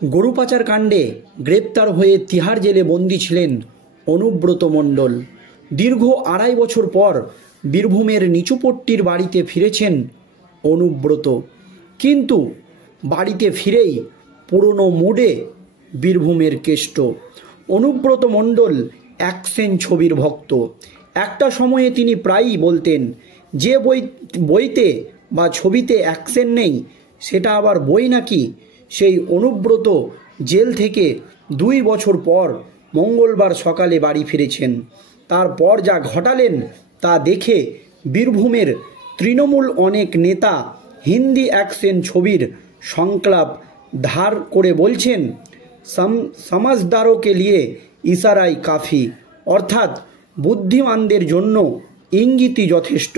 গরু পাচার কাণ্ডে গ্রেপ্তার হয়ে তিহার জেলে বন্দী ছিলেন অনুব্রত মণ্ডল। দীর্ঘ ২.৫ বছর পর বীরভূমের নিচুপট্টির বাড়িতে ফিরেছেন অনুব্রত। কিন্তু বাড়িতে ফিরেই পুরনো মুডে বীরভূমের কেষ্ট। অনুব্রত মণ্ডল অ্যাকশন ছবির ভক্ত। একটা সময়ে তিনি প্রায়ই বলতেন, যে বইতে বা ছবিতে অ্যাকশন নেই সেটা আবার বই নাকি। সেই অনুব্রত জেল থেকে ২ বছর পর মঙ্গলবার সকালে বাড়ি ফিরেছেন। তারপর যা ঘটালেন তা দেখে বীরভূমের তৃণমূল অনেক নেতা হিন্দি অ্যাকশন ছবির সংলাপ ধার করে বলছেন, সমঝদারোं के लिए ইশারাই কাফি, অর্থাৎ বুদ্ধিমানদের জন্য ইঙ্গিতই যথেষ্ট।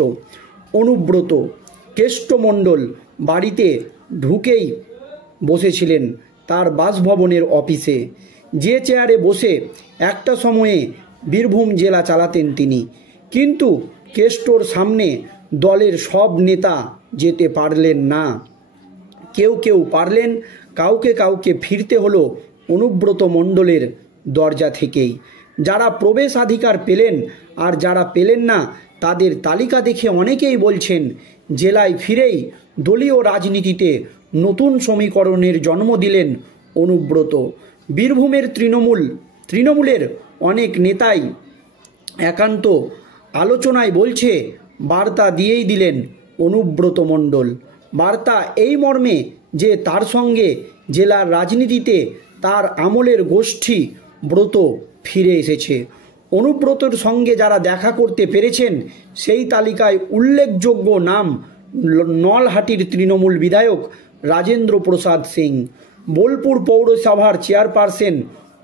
অনুব্রত কেষ্টমণ্ডল বাড়িতে ঢুকেই বসেছিলেন তার বাসভবনের অফিসে। যে চেয়ারে বসে একটা সময়ে বীরভূম জেলা চালাতেন তিনি। কিন্তু কেষ্টর সামনে দলের সব নেতা যেতে পারলেন না। কেউ কেউ পারলেন, কাউকে ফিরতে হলো অনুব্রত মণ্ডলের দরজা থেকেই। যারা প্রবেশাধিকার পেলেন আর যারা পেলেন না তাদের তালিকা দেখে অনেকেই বলছেন, জেলায় ফিরেই দলীয় রাজনীতিতে নতুন সমীকরণের জন্ম দিলেন অনুব্রত। বীরভূমের তৃণমূলের অনেক নেতাই একান্ত আলোচনায় বলছে, বার্তা দিয়েই দিলেন অনুব্রত মণ্ডল। বার্তা এই মর্মে যে তার সঙ্গে জেলার রাজনীতিতে তার আমলের গোষ্ঠী ব্রত ফিরে এসেছে। অনুব্রতর সঙ্গে যারা দেখা করতে পেরেছেন সেই তালিকায় উল্লেখযোগ্য নাম নলহাটির তৃণমূল বিধায়ক রাজেন্দ্র প্রসাদ সিং, বোলপুর পৌরসভার চেয়ারপারসন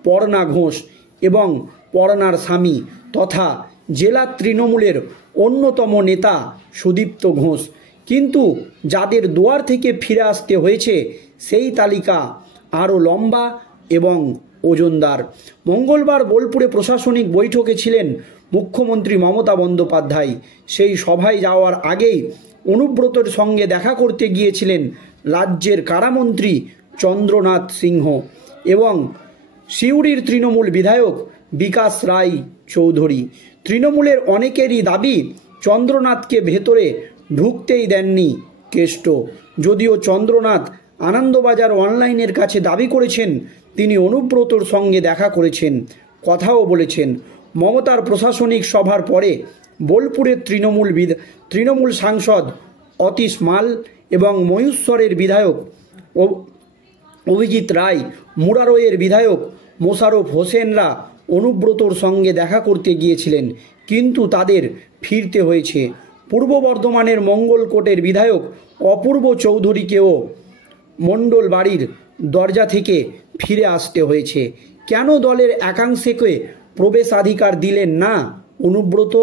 পর্ণা ঘোষ এবং পর্ণার স্বামী তথা জেলা তৃণমূলের অন্যতম নেতা সুদীপ্ত ঘোষ। কিন্তু যাদের দুয়ার থেকে ফিরে আসতে হয়েছে সেই তালিকা আরও লম্বা এবং ওজনদার। মঙ্গলবার বোলপুরে প্রশাসনিক বৈঠকে ছিলেন মুখ্যমন্ত্রী মমতা বন্দ্যোপাধ্যায়। সেই সভায় যাওয়ার আগেই অনুব্রতর সঙ্গে দেখা করতে গিয়েছিলেন রাজ্যের কারামন্ত্রী চন্দ্রনাথ সিংহ এবং সিউড়ির তৃণমূল বিধায়ক বিকাশ রায় চৌধুরী। তৃণমূলের অনেকেরই দাবি, চন্দ্রনাথকে ভেতরে ঢুকতেই দেননি কেষ্ট। যদিও চন্দ্রনাথ আনন্দবাজার অনলাইনের কাছে দাবি করেছেন তিনি অনুব্রতর সঙ্গে দেখা করেছেন, কথাও বলেছেন। মমতার প্রশাসনিক সভার পরে বোলপুরের তৃণমূল সাংসদ অতীশ মাল এবং ময়ূশ্বরের বিধায়ক অভিজিৎ রায়, মুরারইয়ের বিধায়ক মোশাররফ হোসেনরা অনুব্রতর সঙ্গে দেখা করতে গিয়েছিলেন, কিন্তু তাদের ফিরতে হয়েছে। পূর্ব বর্ধমানের মঙ্গলকোটের বিধায়ক অপূর্ব চৌধুরীকেও মণ্ডল বাড়ির দরজা থেকে ফিরে আসতে হয়েছে। কেন দলের একাংশকে প্রবেশাধিকার দিলেন না অনুব্রত,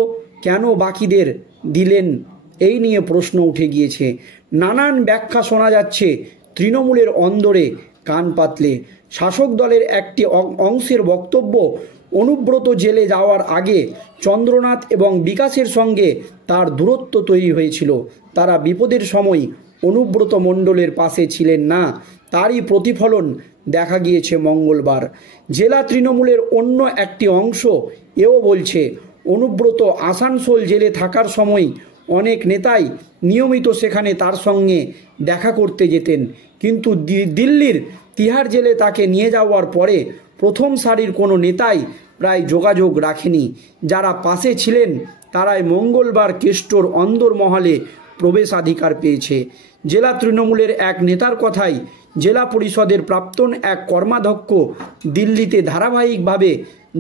কেন বাকিদের দিলেন, এই নিয়ে প্রশ্ন উঠে গিয়েছে। নানান ব্যাখ্যা শোনা যাচ্ছে তৃণমূলের অন্দরে কান পাতলে। শাসক দলের একটি অংশের বক্তব্য, অনুব্রত জেলে যাওয়ার আগে চন্দ্রনাথ এবং বিকাশের সঙ্গে তার দূরত্ব তৈরি হয়েছিল। তারা বিপদের সময় অনুব্রত মণ্ডলের পাশে ছিলেন না, তারই প্রতিফলন দেখা গিয়েছে মঙ্গলবার। জেলা তৃণমূলের অন্য একটি অংশ এও বলছে, অনুব্রত আসানসোল জেলে থাকার সময় অনেক নেতাই নিয়মিত সেখানে তার সঙ্গে দেখা করতে যেতেন, কিন্তু দিল্লির তিহার জেলে তাকে নিয়ে যাওয়ার পরে প্রথম সারির কোনো নেতাই প্রায় যোগাযোগ রাখেনি। যারা পাশে ছিলেন তারাই মঙ্গলবার কেষ্টর অন্দরমহলে প্রবেশাধিকার পেয়েছে। জেলা তৃণমূলের এক নেতার কথায়, জেলা পরিষদের প্রাক্তন এক কর্মাধ্যক্ষ দিল্লিতে ধারাবাহিকভাবে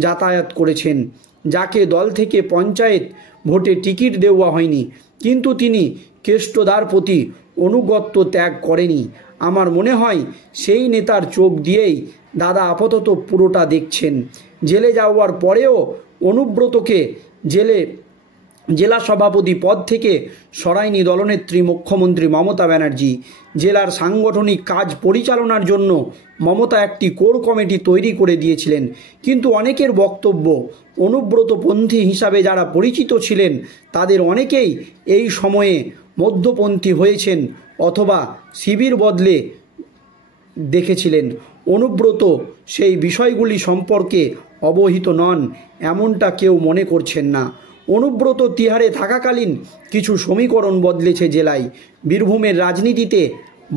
যাতায়াত করেছেন, যাকে দল থেকে পঞ্চায়েত ভোটে টিকিট দেওয়া হয়নি, কিন্তু তিনি কেষ্টদার প্রতি অনুগত্য ত্যাগ করেনি। আমার মনে হয় সেই নেতার চোখ দিয়েই দাদা আপাতত পুরোটা দেখছেন। জেলে যাওয়ার পরেও অনুব্রতকে জেলা সভাপতি পদ থেকে সরায়নি দলনেত্রী মুখ্যমন্ত্রী মমতা ব্যানার্জি। জেলার সাংগঠনিক কাজ পরিচালনার জন্য মমতা একটি কোর কমিটি তৈরি করে দিয়েছিলেন, কিন্তু অনেকের বক্তব্য, অনুব্রতপন্থী হিসাবে যারা পরিচিত ছিলেন তাদের অনেকেই এই সময়ে মধ্যপন্থী হয়েছেন অথবা শিবির বদলে দেখেছিলেন। অনুব্রত সেই বিষয়গুলি সম্পর্কে অবহিত নন এমনটা কেউ মনে করছেন না। অনুব্রত তিহারে থাকাকালীন কিছু সমীকরণ বদলেছে জেলায়। বীরভূমের রাজনীতিতে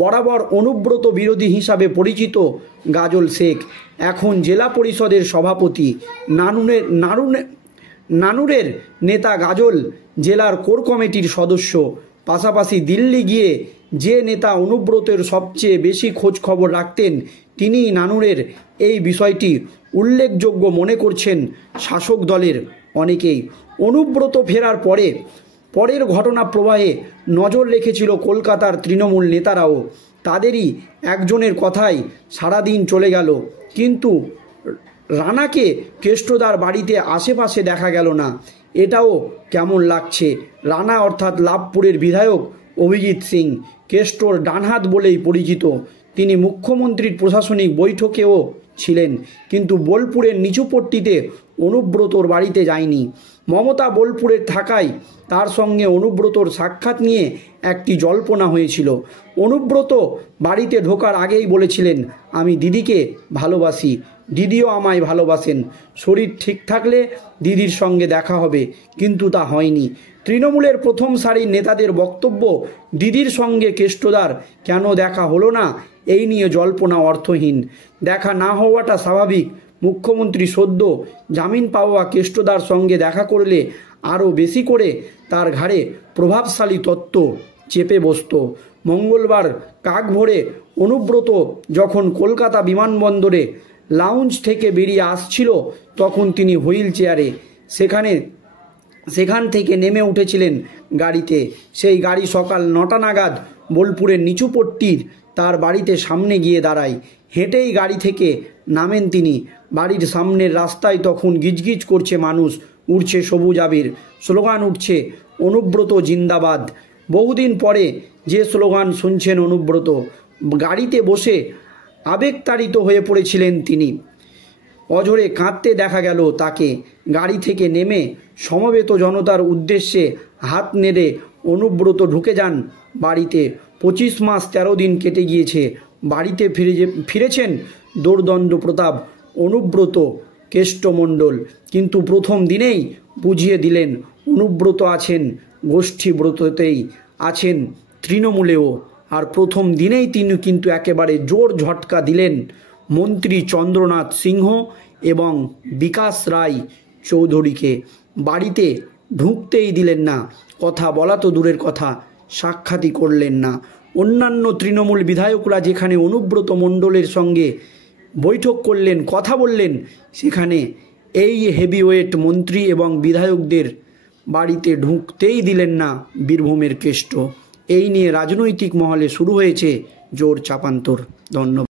বরাবর অনুব্রত বিরোধী হিসাবে পরিচিত গাজল শেখ এখন জেলা পরিষদের সভাপতি। নানুরের নেতা গাজল জেলার কোর কমিটির সদস্য। পাশাপাশি দিল্লি গিয়ে যে নেতা অনুব্রতের সবচেয়ে বেশি খোঁজ খবর রাখতেন তিনিই নানুরের। এই বিষয়টি উল্লেখযোগ্য মনে করছেন শাসক দলের অনেকেই। অনুব্রত ফেরার পরের ঘটনা প্রবাহে নজর রেখেছিল কলকাতার তৃণমূল নেতারাও। তাদেরই একজনের কথায় সারাদিন চলে গেল, কিন্তু রানাকে কেষ্টদার বাড়িতে আশেপাশে দেখা গেল না। এটাও কেমন লাগছে। রানা অর্থাৎ লাভপুরের বিধায়ক অভিজিৎ সিং কেষ্টর ডানহাত বলেই পরিচিত। তিনি মুখ্যমন্ত্রীর প্রশাসনিক বৈঠকেও ছিলেন, কিন্তু বোলপুরের নিচুপট্টিতে অনুব্রতর বাড়িতে যায়নি। মমতা বোলপুরের থাকায় তার সঙ্গে অনুব্রতর সাক্ষাৎ নিয়ে একটি জল্পনা হয়েছিল। অনুব্রত বাড়িতে ঢোকার আগেই বলেছিলেন, আমি দিদিকে ভালোবাসি, দিদিও আমায় ভালোবাসেন, শরীর ঠিক থাকলে দিদির সঙ্গে দেখা হবে, কিন্তু তা হয়নি। তৃণমূলের প্রথম সারির নেতাদের বক্তব্য, দিদির সঙ্গে কেষ্টদার কেন দেখা হলো না এই নিয়ে জল্পনা অর্থহীন। দেখা না হওয়াটা স্বাভাবিক। মুখ্যমন্ত্রী সদ্য জামিন পাওয়া কেষ্টদার সঙ্গে দেখা করলে আরও বেশি করে তার ঘাড়ে প্রভাবশালী তত্ত্ব চেপে বসত। মঙ্গলবার কাক ভোরে অনুব্রত যখন কলকাতা বিমানবন্দরে লাউঞ্জ থেকে বেরিয়ে আসছিল তখন তিনি হুইল চেয়ারে সেখান থেকে নেমে উঠেছিলেন গাড়িতে। সেই গাড়ি সকাল 9টা নাগাদ বোলপুরের নিচুপট্টির তার বাড়িতে সামনে গিয়ে দাঁড়ায়। হেঁটেই গাড়ি থেকে নামেন তিনি। বাড়ির সামনের রাস্তায় তখন গিজগিজ করছে মানুষ, উঠছে সবুজ আবির, স্লোগান উঠছে অনুব্রত জিন্দাবাদ। বহুদিন পরে যে স্লোগান শুনছেন অনুব্রত। গাড়িতে বসে আবেগতাড়িত হয়ে পড়েছিলেন তিনি। অঝরে কাঁদতে দেখা গেল তাকে। গাড়ি থেকে নেমে সমবেত জনতার উদ্দেশ্যে হাত নেড়ে অনুব্রত ঢুকে যান বাড়িতে। 25 মাস 13 দিন কেটে গিয়েছে। বাড়িতে ফিরেছেন দোর্দণ্ড প্রতাপ অনুব্রত কেষ্টমণ্ডল, কিন্তু প্রথম দিনেই বুঝিয়ে দিলেন অনুব্রত আছেন গোষ্ঠীব্রততেই, আছেন তৃণমূলেও। আর প্রথম দিনেই তিনি কিন্তু একেবারে জোর ঝটকা দিলেন মন্ত্রী চন্দ্রনাথ সিংহ এবং বিকাশ রায় চৌধুরীকে। বাড়িতে ঢুকতেই দিলেন না, কথা বলা তো দূরের কথা, সাক্ষাৎই করলেন না। অন্যান্য তৃণমূল বিধায়করা যেখানে অনুব্রত মণ্ডলের সঙ্গে বৈঠক করলেন, কথা বললেন, সেখানে এই হেভিওয়েট মন্ত্রী এবং বিধায়কদের বাড়িতে ঢুকতেই দিলেন না বীরভূমের কেষ্ট। এই নিয়ে রাজনৈতিক মহলে শুরু হয়েছে জোর চাপান্তর। ধন্যবাদ।